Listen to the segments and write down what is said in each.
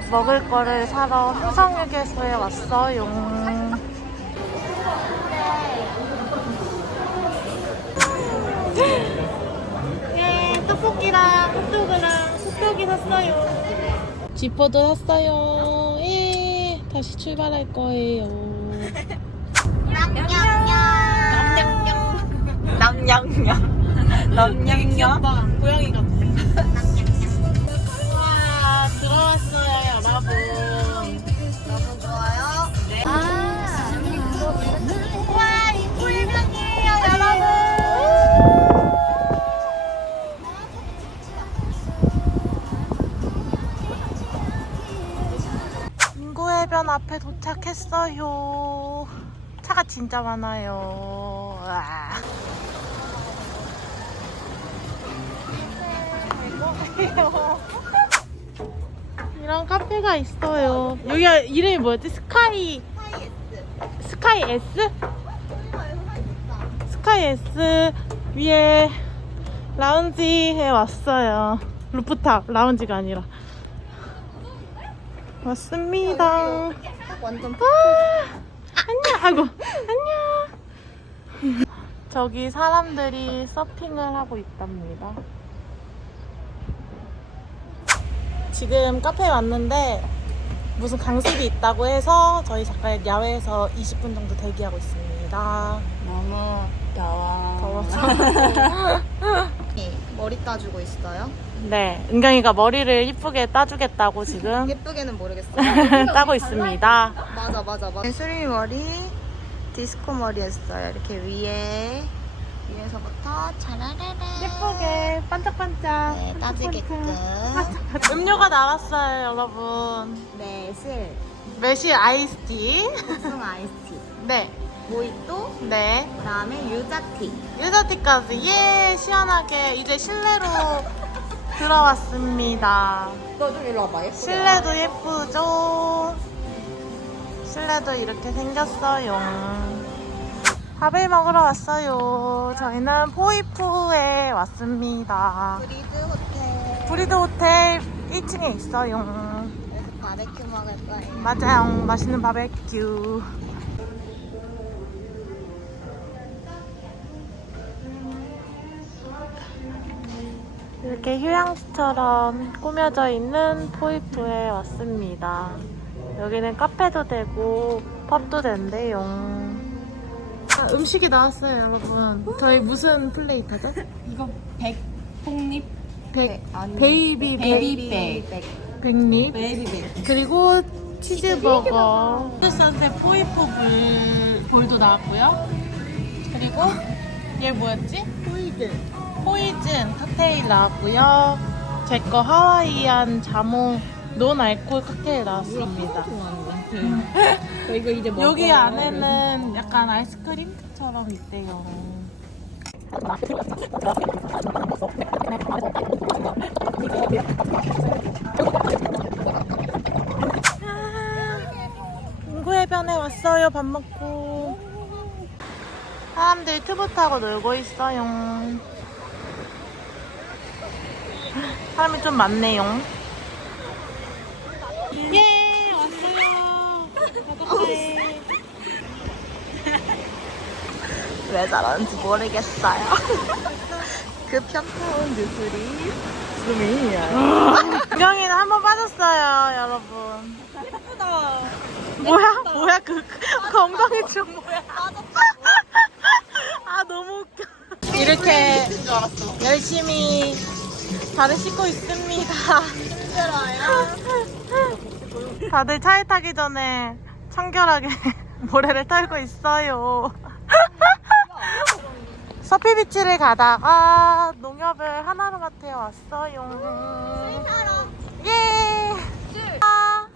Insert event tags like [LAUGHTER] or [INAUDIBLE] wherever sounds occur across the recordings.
먹을 거를 사러 효성휴게소에 왔어요. [LAUGHS] 예, 떡볶이랑 핫도그랑 소떡이 샀어요. 지퍼도 샀어요. 예, 다시 출발할 거예요. 남냥냥. 남냥냥. 고양이 같아. 와, 해변 앞에 도착했어요. 차가 진짜 많아요. 와. [LAUGHS] 이런 카페가 있어요. 여기가 이름이 뭐였지? 스카이 스카이 S? 스카이 S 위에 라운지에 왔어요. 루프탑 라운지가 아니라 왔습니다. 완전 아, 안녕. 아이고 안녕. 저기 사람들이 서핑을 하고 있답니다. 지금 카페에 왔는데 무슨 강습이 있다고 해서 저희 잠깐 야외에서 20분 정도 대기하고 있습니다. 너무 더워. 더워서. [LAUGHS] [LAUGHS] 머리 따주고 있어요? 네, 은경이가 머리를 이쁘게 따주겠다고 지금 [LAUGHS] 예쁘게는 모르겠어요. [LAUGHS] 따고 있습니다. 맞아, 맞아, 맞아. 수리 머리, 디스코 머리 했어요. 이렇게 위에, 위에서부터 차라라라. 예쁘게 반짝반짝. 네, 따지게끔. 음료가 나왔어요, 여러분. 매실, 매실 아이스티. 복숭 아이스티, 네, 모히또, 네. 그 다음에 유자티. 유자티까지 예 시원하게 이제 실내로 들어왔습니다. 너 좀 일로 와봐, 예쁘게. 실내도 예쁘죠? 실내도 이렇게 생겼어요. 밥을 먹으러 왔어요. 저희는 포이프에 왔습니다. 브리드 호텔. 브리드 호텔 1층에 있어요. 여기서 바베큐 먹을 거예요. 맞아요. 맛있는 바베큐. 이렇게 휴양지처럼 꾸며져 있는 포이프에 왔습니다. 여기는 카페도 되고 펍도 된대요. 아, 음식이 나왔어요, 여러분. 저희 무슨 플레이트죠? 이거 백폭립 백, 아니, 베이비 베이비 백. 백. 백립. 베이비백 그리고 치즈버거 선셋 포이프 볼, 볼도 나왔고요 그리고 얘 뭐였지? 포이즌 포이즌 칵테일 나왔고요. 제 거 하와이안 자몽 논 알코올 칵테일 나왔습니다. 저 이거 이제 [LAUGHS] 먹어 여기 안에는 약간 아이스크림처럼 있대요. 인구 해변에 왔어요 밥 먹고. 사람들이 트보 타고 놀고 있어요 사람이 좀 많네요 예 왔어요 바닷가에 [LAUGHS] 왜 저런지 모르겠어요. [LAUGHS] 그 편타운 뉴스리 수미야. 은경이는 한 번 빠졌어요 여러분 예쁘다 뭐야? 뭐야 그, 그 건강이 좀 뭐야? [LAUGHS] 아 너무 웃겨. 이렇게 열심히 발을 씻고 있습니다. [LAUGHS] 다들 차에 타기 전에 청결하게 [LAUGHS] 모래를 털고 있어요. [LAUGHS] 서피비치를 가다가 농협을 하나로마트에 왔어요. 예! 아,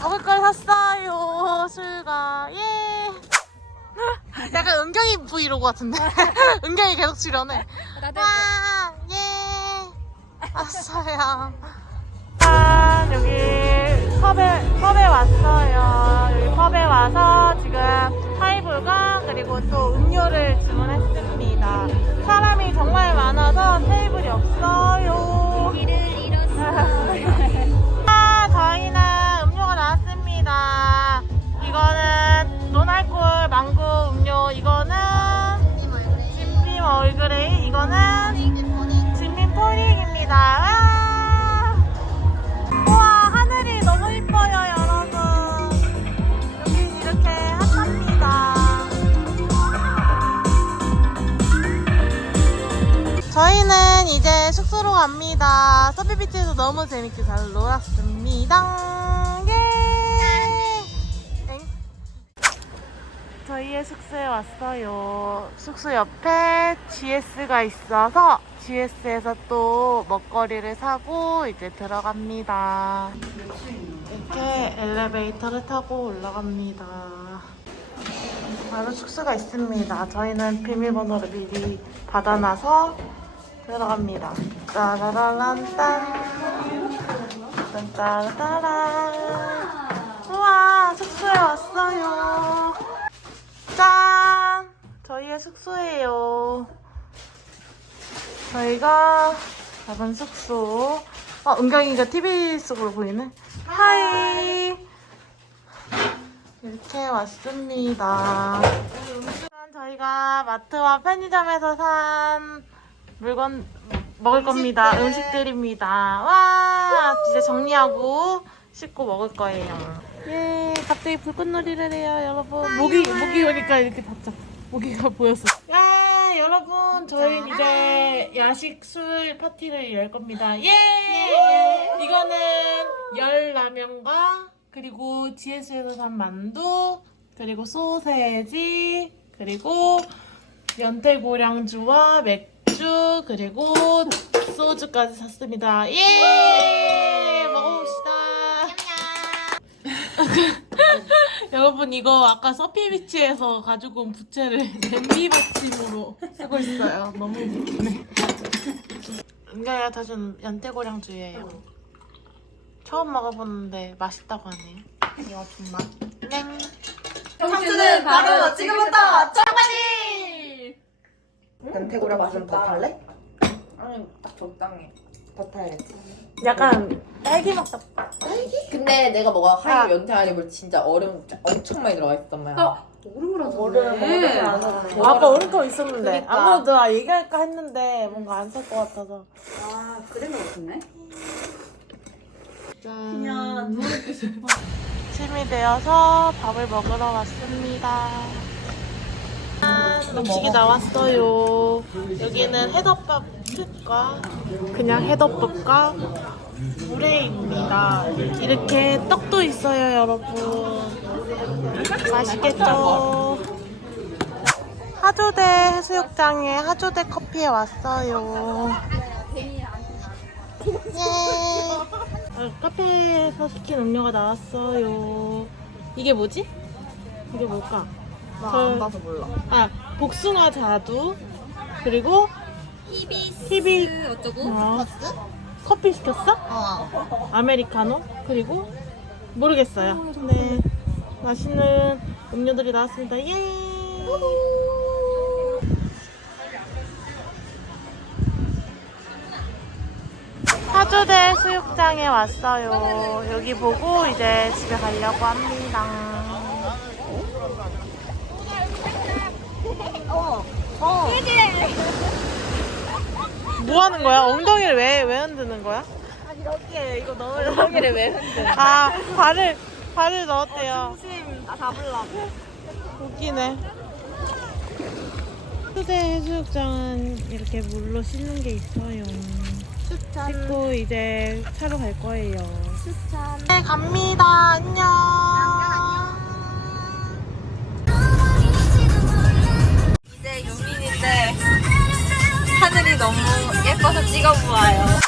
먹을 걸 샀어요. 술과 예. 약간 은경이 브이로그 같은데. 은경이 계속 출연해. 와, 예. 왔어요. 아, 여기 펍에, 펍에 왔어요. 여기 펍에 와서 지금 하이볼과 그리고 또 음료를 주문했습니다. 사람이 정말 많아서 테이블이 없어요. 길을 잃었어. 왔습니다. 와! 아! 우와, 하늘이 너무 이뻐요, 여러분. 여긴 이렇게 핫합니다. 저희는 이제 숙소로 갑니다. 서피비치에서 너무 재밌게 잘 놀았습니다. 저희의 숙소에 왔어요. 숙소 옆에 GS가 있어서 GS에서 또 먹거리를 사고 이제 들어갑니다. 이렇게 엘리베이터를 타고 올라갑니다. 바로 숙소가 있습니다. 저희는 비밀번호를 미리 받아놔서 들어갑니다. 따라라란딴. 딴따라따란. 숙소예요. 저희가 잡은 숙소. 어, 은경이가 TV 속으로 보이네. 하이! 이렇게 왔습니다. 일단 저희가 마트와 편의점에서 산 물건 먹을 겁니다. 음식들 입니다. 와, 이제 정리하고 씻고 먹을 거예요. 예, 갑자기 불꽃놀이를 해요, 여러분. 모기, 모기 오니까 이렇게 닫자. 모기가 보였어. 야, 여러분, 저희 이제 야식 술 파티를 열 겁니다. 예! 이거는 열 라면과 그리고 GS에서 산 만두, 그리고 소세지, 그리고 연태고량주와 맥주, 그리고 소주까지 샀습니다. 예! 먹어봅시다. [LAUGHS] 여러분 이거 아까 서피비치에서 가지고 온 부채를 냄비 받침으로 쓰고 있어요. 너무 웃기네. 은가야 다준 연태고량주예요. 처음 먹어보는데 맛있다고 하네요. 이거 정말. 땡. 청춘은 바로 지금부터 청바지! 연태고량 맛은 더 탈래? 아니 딱 적당해. 더 탈랬지. 약간 딸기 맛 근데 내가 뭐가 아. 하이브 연태 아니면 진짜 얼음 엄청 많이 들어가 있었단 말이야. 얼음 아까 얼음컵 있었는데. 그러니까. 아무래도 나 얘기할까 했는데 뭔가 안 살 것 같아서. 아 그래 먹었네. 짠. 침이 [LAUGHS] 되어서 밥을 먹으러 왔습니다. 짠, 음식이 나왔어요 여기는 해덮밥 과 그냥 해덮밥과 물회입니다 이렇게 떡도 있어요 여러분 맛있겠죠 하조대 해수욕장에 하조대 커피에 왔어요 예. 아, 카페에서 시킨 음료가 나왔어요. 이게 뭐지? 이게 뭘까? 나 안 봐서 몰라. 아, 복숭아 자두 그리고 히비스 어쩌고? 어, 커피 시켰어? 어. 아메리카노 그리고 모르겠어요. 네, 맛있는 음료들이 나왔습니다. 예. 하조대 수육장에 왔어요. 여기 보고 이제 집에 가려고 합니다. 뭐 하는 거야? 엉덩이를 왜, 왜 흔드는 거야? 아니, 여기에 이거 넣으려고. 엉덩이를 왜 흔드는 아, 발을, 발을 넣었대요. 중심, 나 잡으려고. 웃기네. 수대 해수욕장은 이렇게 물로 씻는 게 있어요. 추천. 씻고 이제 차로 갈 거예요. 추천. 네, 갑니다. 안녕. 이제 유민인데 하늘이 너무 예뻐서 찍어보아요.